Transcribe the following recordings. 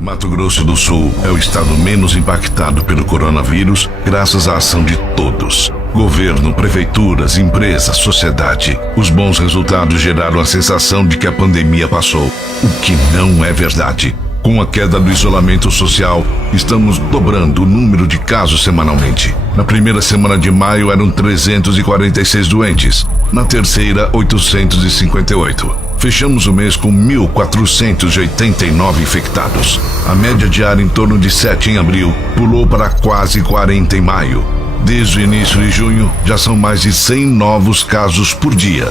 Mato Grosso do Sul é o estado menos impactado pelo coronavírus, graças à ação de todos. Governo, prefeituras, empresas, sociedade. Os bons resultados geraram a sensação de que a pandemia passou, o que não é verdade. Com a queda do isolamento social, estamos dobrando o número de casos semanalmente. Na primeira semana de maio eram 346 doentes, na terceira 858. Fechamos o mês com 1.489 infectados. A média diária em torno de 7 em abril pulou para quase 40 em maio. Desde o início de junho, já são mais de 100 novos casos por dia.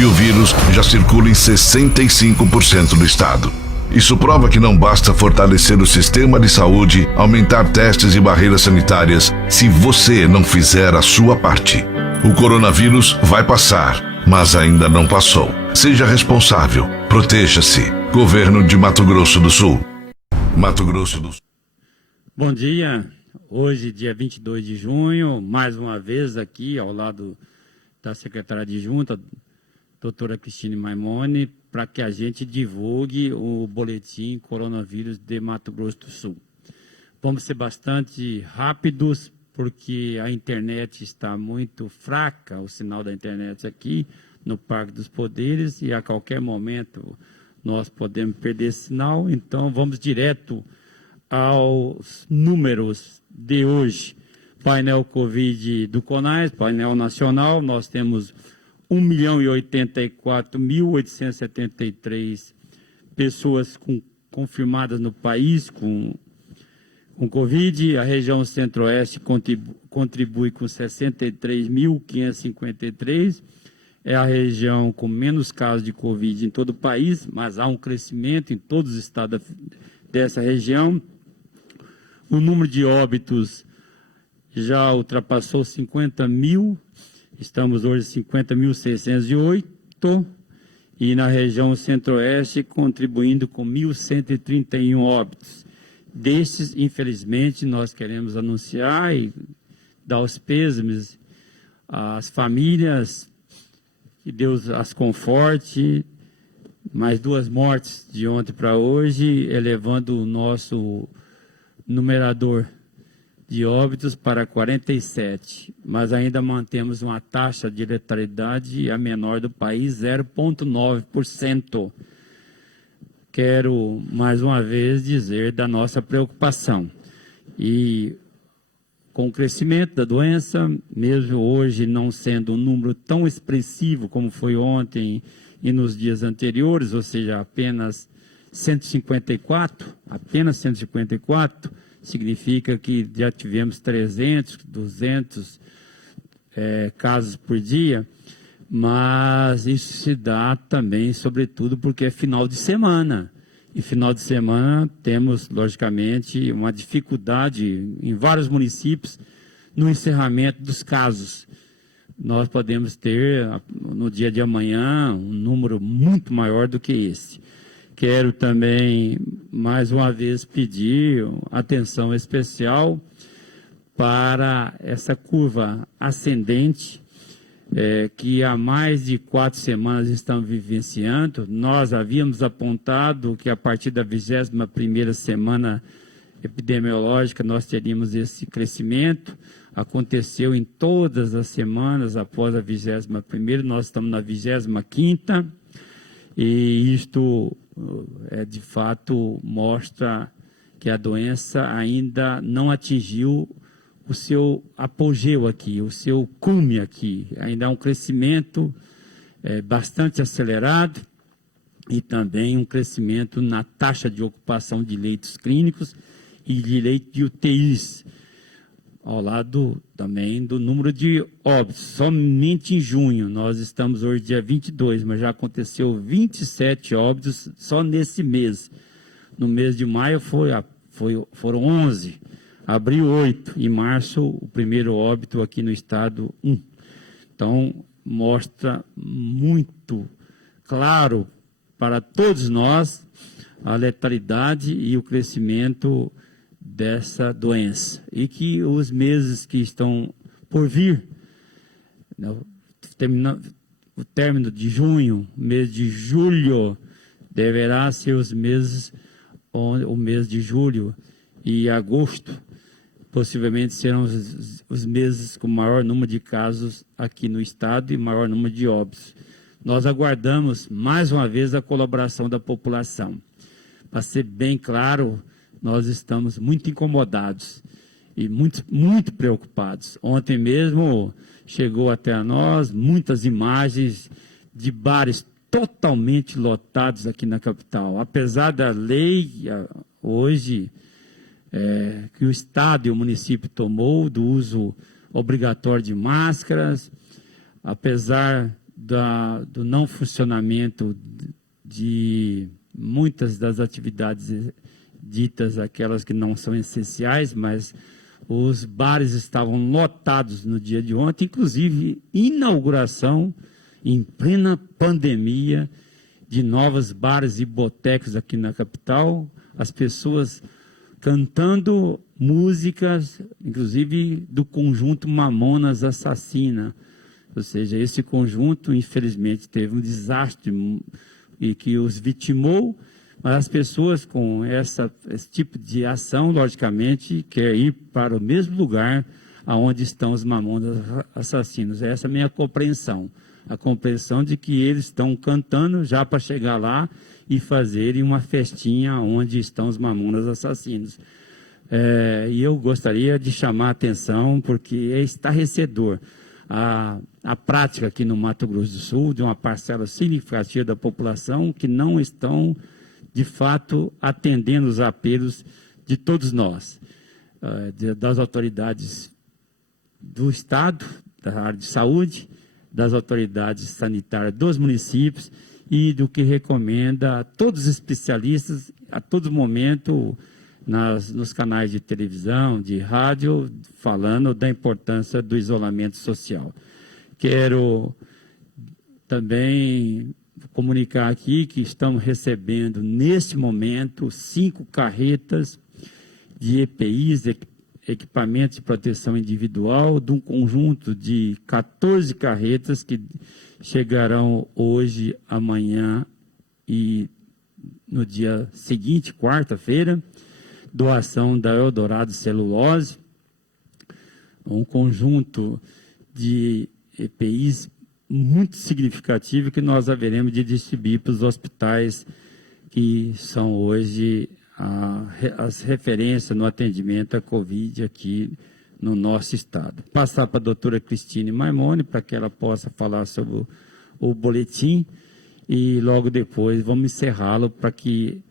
E o vírus já circula em 65% do estado. Isso prova que não basta fortalecer o sistema de saúde, aumentar testes e barreiras sanitárias, se você não fizer a sua parte. O coronavírus vai passar, mas ainda não passou. Seja responsável. Proteja-se. Governo de Mato Grosso do Sul. Mato Grosso do Sul. Bom dia. Hoje, dia 22 de junho, mais uma vez aqui ao lado da secretária adjunta, doutora Cristine Maimone, para que a gente divulgue o boletim coronavírus de Mato Grosso do Sul. Vamos ser bastante rápidos, porque a internet está muito fraca, o sinal da internet aqui no Parque dos Poderes, e a qualquer momento nós podemos perder esse sinal. Então vamos direto aos números de hoje. Painel Covid do CONAS, painel nacional, nós temos 1.084.873 pessoas confirmadas no país com Covid. A região Centro-Oeste contribui com 63.553. É a região com menos casos de Covid em todo o país, mas há um crescimento em todos os estados dessa região. O número de óbitos já ultrapassou 50 mil. Estamos hoje 50.608 e na região Centro-Oeste contribuindo com 1.131 óbitos. Desses, infelizmente, nós queremos anunciar e dar os pêsames às famílias, que Deus as conforte. Mais 2 mortes de ontem para hoje, elevando o nosso numerador de óbitos para 47, mas ainda mantemos uma taxa de letalidade a menor do país, 0,9%. Quero mais uma vez dizer da nossa preocupação. E com o crescimento da doença, mesmo hoje não sendo um número tão expressivo como foi ontem e nos dias anteriores, ou seja, apenas 154, significa que já tivemos 300, 200 casos por dia, mas isso se dá também, sobretudo, porque é final de semana. E final de semana temos, logicamente, uma dificuldade em vários municípios no encerramento dos casos. Nós podemos ter, no dia de amanhã, um número muito maior do que esse. Quero também, mais uma vez, pedir atenção especial para essa curva ascendente que há mais de 4 semanas estamos vivenciando. Nós havíamos apontado que a partir da 21ª semana epidemiológica nós teríamos esse crescimento. Aconteceu em todas as semanas após a 21ª, nós estamos na 25ª, e isto de fato mostra que a doença ainda não atingiu o seu apogeu aqui, o seu cume aqui. Ainda há um crescimento bastante acelerado e também um crescimento na taxa de ocupação de leitos clínicos e de leitos de UTIs, ao lado também do número de óbitos. Somente em junho, nós estamos hoje dia 22, mas já aconteceu 27 óbitos só nesse mês. No mês de maio foram 11, abril 8, em março o primeiro óbito aqui no estado 1. Então, mostra muito claro para todos nós a letalidade e o crescimento dessa doença, e que os meses que estão por vir, o término de junho, mês de julho, deverá ser os meses o mês de julho e agosto possivelmente serão os meses com maior número de casos aqui no estado e maior número de óbitos. Nós aguardamos, mais uma vez, a colaboração da população. Para ser bem claro, nós estamos muito incomodados e muito preocupados. Ontem mesmo chegou até nós muitas imagens de bares totalmente lotados aqui na capital. Apesar da lei, hoje, que o Estado e o município tomou do uso obrigatório de máscaras, apesar do não funcionamento de muitas das atividades ditas aquelas que não são essenciais, mas os bares estavam lotados no dia de ontem, inclusive inauguração em plena pandemia de novos bares e botecos aqui na capital, as pessoas cantando músicas, inclusive do conjunto Mamonas Assassina. Ou seja, esse conjunto, infelizmente, teve um desastre e que os vitimou, mas as pessoas com esse tipo de ação, logicamente, querem ir para o mesmo lugar onde estão os Mamonas Assassinos. Essa é a minha compreensão. A compreensão de que eles estão cantando já para chegar lá e fazerem uma festinha onde estão os Mamonas Assassinos. E eu gostaria de chamar a atenção, porque é estarrecedor a prática aqui no Mato Grosso do Sul de uma parcela significativa da população que não estão, de fato, atendendo os apelos de todos nós, das autoridades do Estado, da área de saúde, das autoridades sanitárias dos municípios e do que recomenda a todos os especialistas, a todo momento, nos canais de televisão, de rádio, falando da importância do isolamento social. Quero também comunicar aqui que estamos recebendo, neste momento, 5 carretas de EPIs, equipamentos de proteção individual, de um conjunto de 14 carretas que chegarão hoje, amanhã e no dia seguinte, quarta-feira, doação da Eldorado Celulose, um conjunto de EPIs muito significativo que nós haveremos de distribuir para os hospitais que são hoje as referências no atendimento à Covid aqui no nosso estado. Passar para a doutora Cristine Maimone para que ela possa falar sobre o boletim e logo depois vamos encerrá-lo para que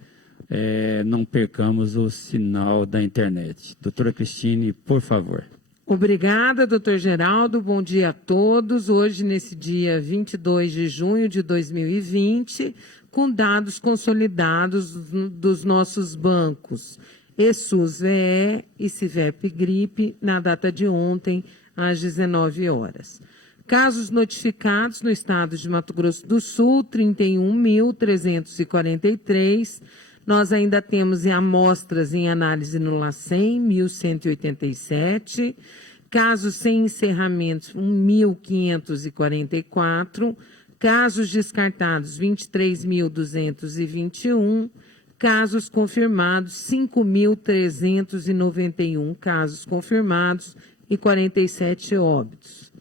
não percamos o sinal da internet. Doutora Cristine, por favor. Obrigada, doutor Geraldo. Bom dia a todos. Hoje, nesse dia 22 de junho de 2020, com dados consolidados dos nossos bancos ESUS-VE e CIVEP-GRIPE, na data de ontem, às 19 horas. Casos notificados no estado de Mato Grosso do Sul, 31.343. Nós ainda temos amostras em análise no LACEN, 1.187. Casos sem encerramentos, 1.544. Casos descartados, 23.221. Casos confirmados, 5.391 casos confirmados e 47 óbitos.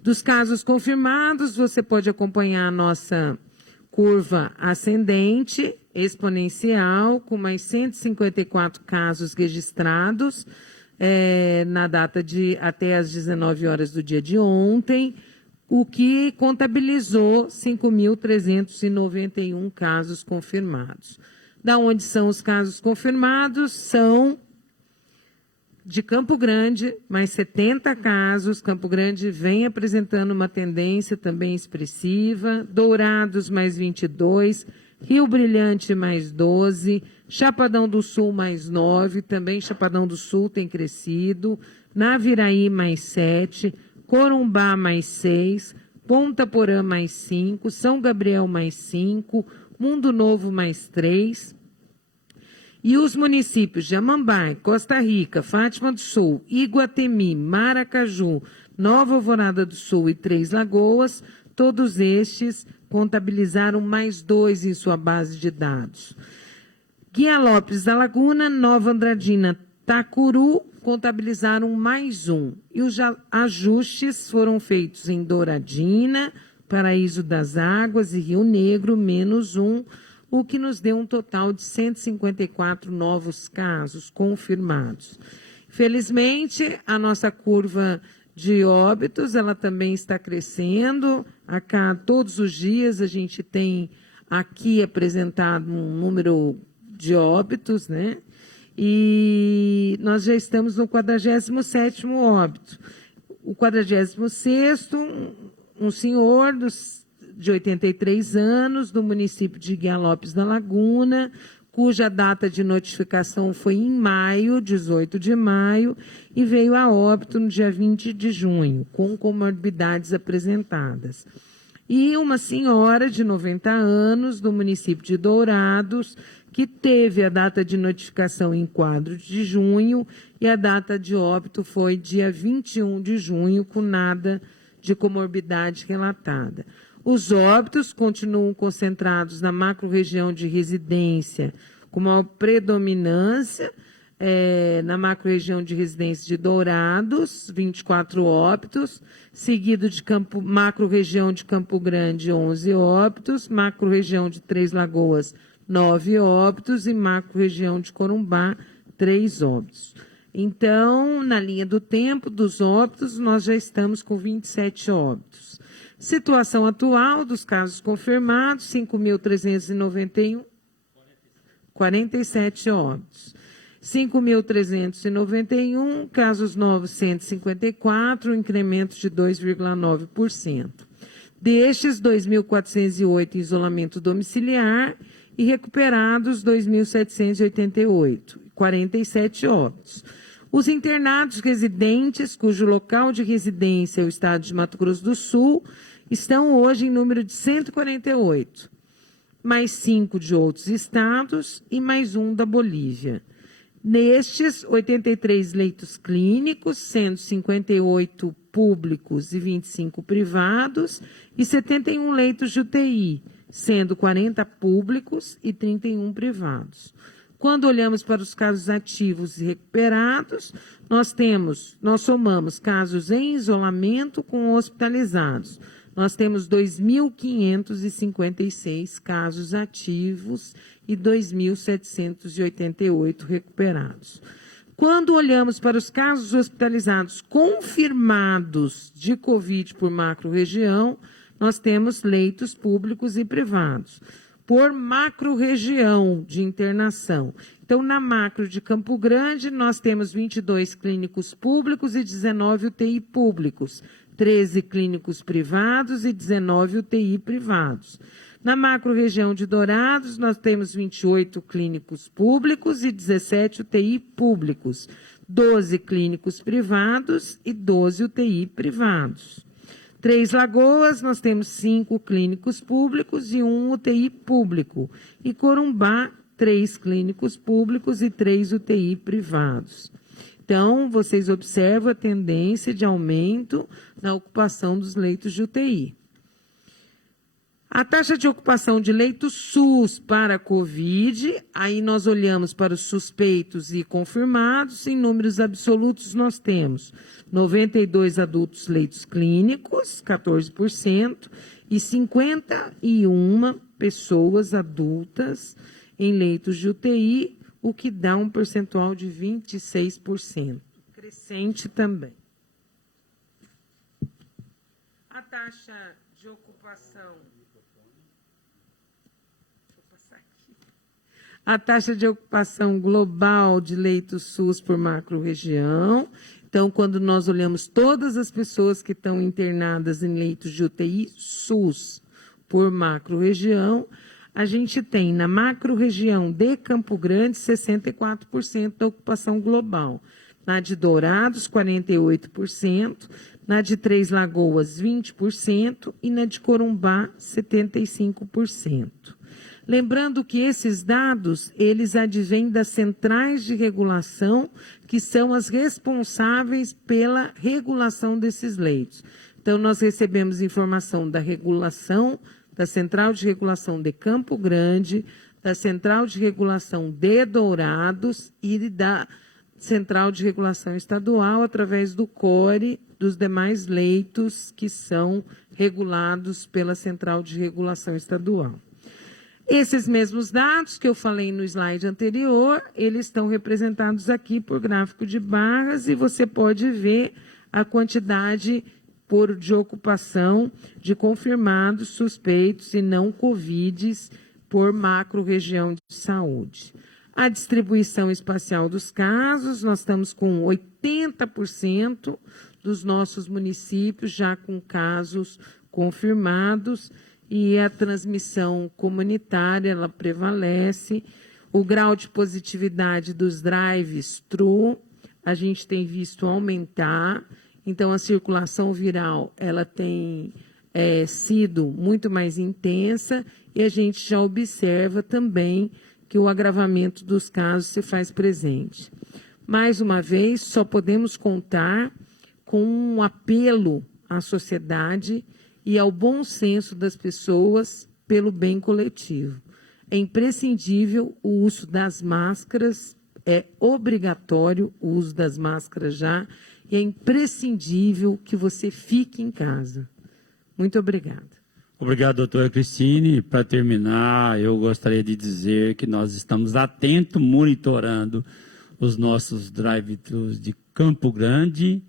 Dos casos confirmados, você pode acompanhar a nossa curva ascendente, exponencial, com mais 154 casos registrados na data de até às 19 horas do dia de ontem, o que contabilizou 5.391 casos confirmados. Da onde são os casos confirmados? São de Campo Grande, mais 70 casos. Campo Grande vem apresentando uma tendência também expressiva. Dourados, mais 22. Rio Brilhante, mais 12. Chapadão do Sul, mais 9. Também Chapadão do Sul tem crescido. Naviraí, mais 7. Corumbá, mais 6. Ponta Porã, mais 5. São Gabriel, mais 5. Mundo Novo, mais 3. E os municípios de Amambai, Costa Rica, Fátima do Sul, Iguatemi, Maracaju, Nova Alvorada do Sul e Três Lagoas, todos estes contabilizaram mais 2 em sua base de dados. Guia Lopes da Laguna, Nova Andradina, Tacuru, contabilizaram mais um. E os ajustes foram feitos em Douradina, Paraíso das Águas e Rio Negro, menos um, o que nos deu um total de 154 novos casos confirmados. Felizmente, a nossa curva de óbitos, ela também está crescendo. Todos os dias a gente tem aqui apresentado um número de óbitos, né? E nós já estamos no 47º óbito. O 46º, um senhor de 83 anos, do município de Guia Lopes da Laguna, cuja data de notificação foi em maio, 18 de maio, e veio a óbito no dia 20 de junho, com comorbidades apresentadas. E uma senhora de 90 anos, do município de Dourados, que teve a data de notificação em 4 de junho e a data de óbito foi dia 21 de junho, com nada de comorbidade relatada. Os óbitos continuam concentrados na macro-região de residência, com maior predominância, na macro-região de residência de Dourados, 24 óbitos, seguido de macro-região de Campo Grande, 11 óbitos, macro-região de Três Lagoas, 9 óbitos e macro-região de Corumbá, 3 óbitos. Então, na linha do tempo dos óbitos, nós já estamos com 27 óbitos. Situação atual dos casos confirmados, 5.391, 47 óbitos. 5.391, casos novos 154, incremento de 2,9%. Destes, 2.408 em isolamento domiciliar e recuperados 2.788, 47 óbitos. Os internados residentes, cujo local de residência é o estado de Mato Grosso do Sul, estão hoje em número de 148, mais 5 de outros estados e mais um da Bolívia. Nestes, 83 leitos clínicos, sendo 58 públicos e 25 privados, e 71 leitos de UTI, sendo 40 públicos e 31 privados. Quando olhamos para os casos ativos e recuperados, nós somamos casos em isolamento com hospitalizados. Nós temos 2.556 casos ativos e 2.788 recuperados. Quando olhamos para os casos hospitalizados confirmados de Covid por macro-região, nós temos leitos públicos e privados. Por macro-região de internação. Então, na macro de Campo Grande, nós temos 22 clínicos públicos e 19 UTI públicos, 13 clínicos privados e 19 UTI privados. Na macro-região de Dourados, nós temos 28 clínicos públicos e 17 UTI públicos, 12 clínicos privados e 12 UTI privados. Três Lagoas, nós temos 5 clínicos públicos e 1 UTI público. E Corumbá, 3 clínicos públicos e 3 UTI privados. Então, vocês observam a tendência de aumento na ocupação dos leitos de UTI. A taxa de ocupação de leitos SUS para Covid, aí nós olhamos para os suspeitos e confirmados, em números absolutos nós temos 92 adultos leitos clínicos, 14%, e 51 pessoas adultas em leitos de UTI, o que dá um percentual de 26%, crescente também. A taxa de ocupação... A taxa de ocupação global de leitos SUS por macro-região. Então, quando nós olhamos todas as pessoas que estão internadas em leitos de UTI SUS por macro-região, a gente tem na macro-região de Campo Grande 64% da ocupação global. Na de Dourados, 48%, na de Três Lagoas, 20% e na de Corumbá, 75%. Lembrando que esses dados, eles advêm das centrais de regulação, que são as responsáveis pela regulação desses leitos. Então, nós recebemos informação da regulação da Central de Regulação de Campo Grande, da Central de Regulação de Dourados e da Central de Regulação Estadual, através do CORE, dos demais leitos que são regulados pela Central de Regulação Estadual. Esses mesmos dados que eu falei no slide anterior, eles estão representados aqui por gráfico de barras e você pode ver a quantidade de ocupação de confirmados, suspeitos e não Covides por macro-região de saúde. A distribuição espacial dos casos, nós estamos com 80% dos nossos municípios já com casos confirmados e a transmissão comunitária, ela prevalece. O grau de positividade dos drive-thru, a gente tem visto aumentar. Então, a circulação viral, ela tem sido muito mais intensa e a gente já observa também que o agravamento dos casos se faz presente. Mais uma vez, só podemos contar com um apelo à sociedade e ao bom senso das pessoas pelo bem coletivo. É imprescindível o uso das máscaras, é obrigatório o uso das máscaras já, e é imprescindível que você fique em casa. Muito obrigada. Obrigado, doutora Cristine. Para terminar, eu gostaria de dizer que nós estamos atentos, monitorando os nossos drive-thrus de Campo Grande,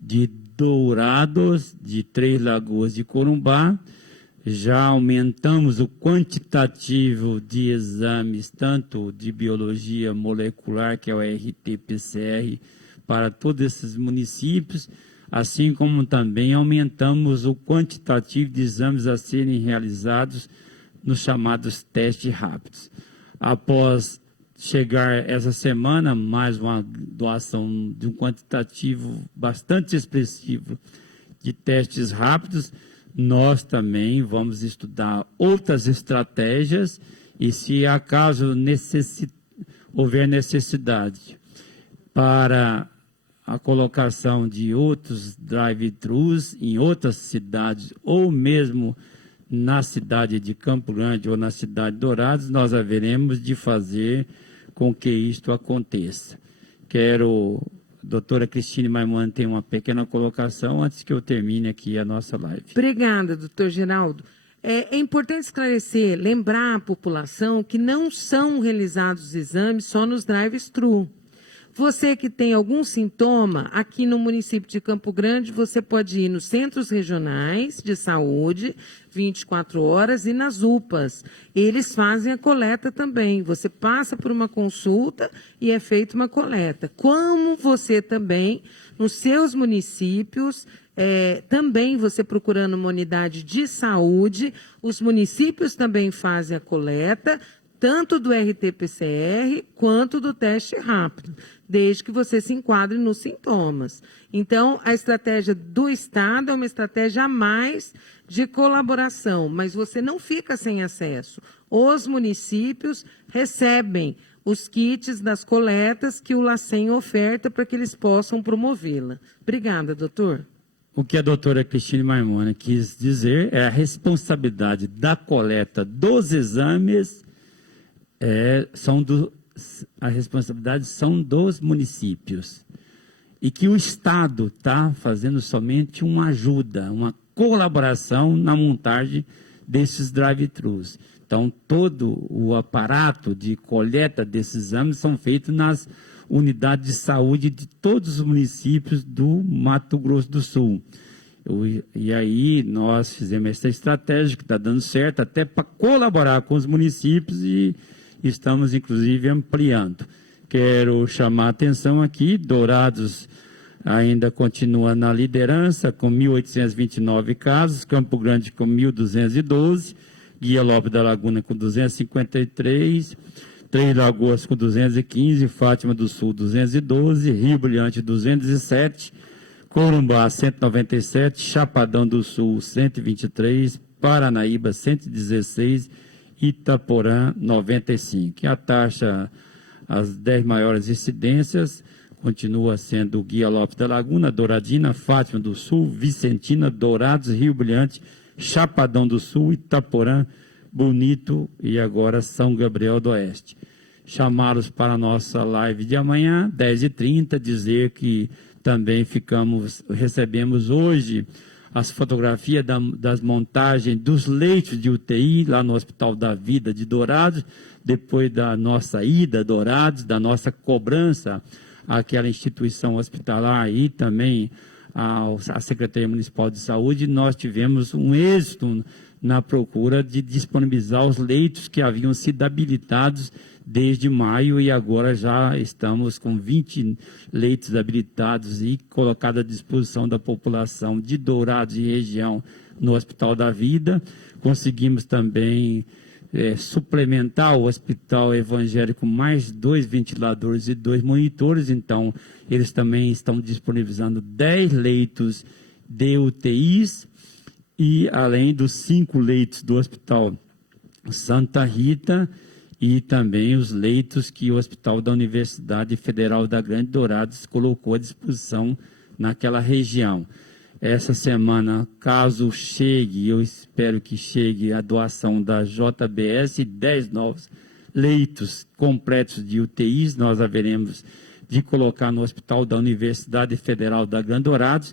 de Dourados, de Três Lagoas, de Corumbá. Já aumentamos o quantitativo de exames, tanto de biologia molecular, que é o RT-PCR, para todos esses municípios, assim como também aumentamos o quantitativo de exames a serem realizados nos chamados testes rápidos. Após chegar essa semana, mais uma doação de um quantitativo bastante expressivo de testes rápidos, nós também vamos estudar outras estratégias e, se acaso houver necessidade para a colocação de outros drive-thrus em outras cidades, ou mesmo na cidade de Campo Grande ou na cidade de Dourados, nós haveremos de fazer com que isto aconteça. Quero, doutora Cristine Maimon, tem uma pequena colocação antes que eu termine aqui a nossa live. Obrigada, doutor Geraldo. É importante esclarecer, lembrar a população que não são realizados os exames só nos drive-thru. Você que tem algum sintoma, aqui no município de Campo Grande, você pode ir nos centros regionais de saúde, 24 horas, e nas UPAs. Eles fazem a coleta também. Você passa por uma consulta e é feita uma coleta. Como você também, nos seus municípios, também você procurando uma unidade de saúde, os municípios também fazem a coleta, tanto do RT-PCR quanto do teste rápido, desde que você se enquadre nos sintomas. Então, a estratégia do Estado é uma estratégia a mais de colaboração, mas você não fica sem acesso. Os municípios recebem os kits das coletas que o LACEN oferta para que eles possam promovê-la. Obrigada, doutor. O que a doutora Cristine Maimona quis dizer é a responsabilidade da coleta dos exames a responsabilidade são dos municípios e que o Estado está fazendo somente uma ajuda, uma colaboração na montagem desses drive-thrus. Então, todo o aparato de coleta desses exames são feitos nas unidades de saúde de todos os municípios do Mato Grosso do Sul. E aí nós fizemos essa estratégia que está dando certo, até para colaborar com os municípios, e estamos, inclusive, ampliando. Quero chamar a atenção aqui, Dourados ainda continua na liderança, com 1.829 casos, Campo Grande com 1.212, Guia Lopes da Laguna com 253, Três Lagoas com 215, Fátima do Sul 212, Rio Brilhante 207, Corumbá 197, Chapadão do Sul 123, Paranaíba 116, Itaporã 95. A taxa, as 10 maiores incidências, continua sendo Guia Lopes da Laguna, Douradina, Fátima do Sul, Vicentina, Dourados, Rio Brilhante, Chapadão do Sul, Itaporã, Bonito e agora São Gabriel do Oeste. Chamá-los para a nossa live de amanhã, 10h30, dizer que também recebemos hoje as fotografias das montagens dos leitos de UTI lá no Hospital da Vida de Dourados, depois da nossa ida a Dourados, da nossa cobrança àquela instituição hospitalar e também à Secretaria Municipal de Saúde, nós tivemos um êxito na procura de disponibilizar os leitos que haviam sido habilitados desde maio e agora já estamos com 20 leitos habilitados e colocados à disposição da população de Dourados e região no Hospital da Vida. Conseguimos também suplementar o Hospital Evangélico mais 2 ventiladores e 2 monitores, então eles também estão disponibilizando 10 leitos de UTIs e além dos 5 leitos do Hospital Santa Rita e também os leitos que o Hospital da Universidade Federal da Grande Dourados colocou à disposição naquela região. Essa semana, caso chegue, eu espero que chegue a doação da JBS, 10 novos leitos completos de UTIs, nós haveremos de colocar no Hospital da Universidade Federal da Grande Dourados,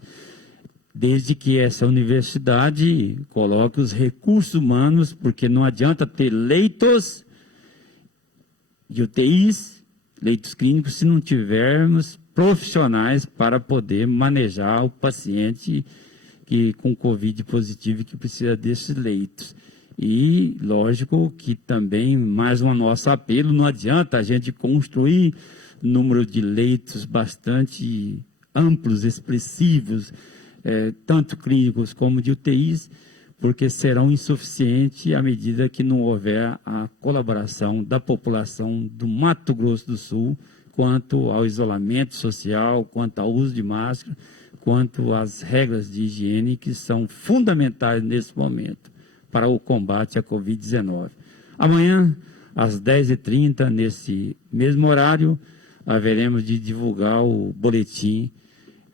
desde que essa universidade coloque os recursos humanos, porque não adianta ter leitos de UTIs, leitos clínicos, se não tivermos profissionais para poder manejar o paciente com Covid positivo que precisa desses leitos. E, lógico, que também, mais um nosso apelo, não adianta a gente construir número de leitos bastante amplos, expressivos, tanto clínicos como de UTIs, porque serão insuficientes à medida que não houver a colaboração da população do Mato Grosso do Sul quanto ao isolamento social, quanto ao uso de máscara, quanto às regras de higiene que são fundamentais nesse momento para o combate à Covid-19. Amanhã, às 10h30, nesse mesmo horário, haveremos de divulgar o boletim,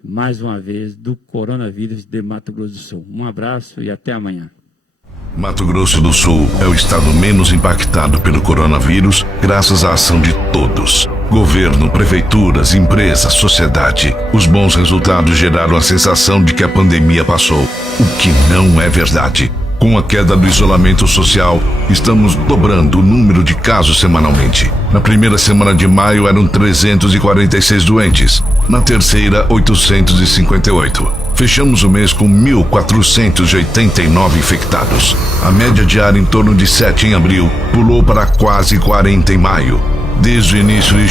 mais uma vez, do coronavírus de Mato Grosso do Sul. Um abraço e até amanhã. Mato Grosso do Sul é o estado menos impactado pelo coronavírus, graças à ação de todos. Governo, prefeituras, empresas, sociedade. Os bons resultados geraram a sensação de que a pandemia passou, o que não é verdade. Com a queda do isolamento social, estamos dobrando o número de casos semanalmente. Na primeira semana de maio eram 346 doentes, na terceira 858. Fechamos o mês com 1.489 infectados. A média diária em torno de 7 em abril pulou para quase 40 em maio. Desde o início de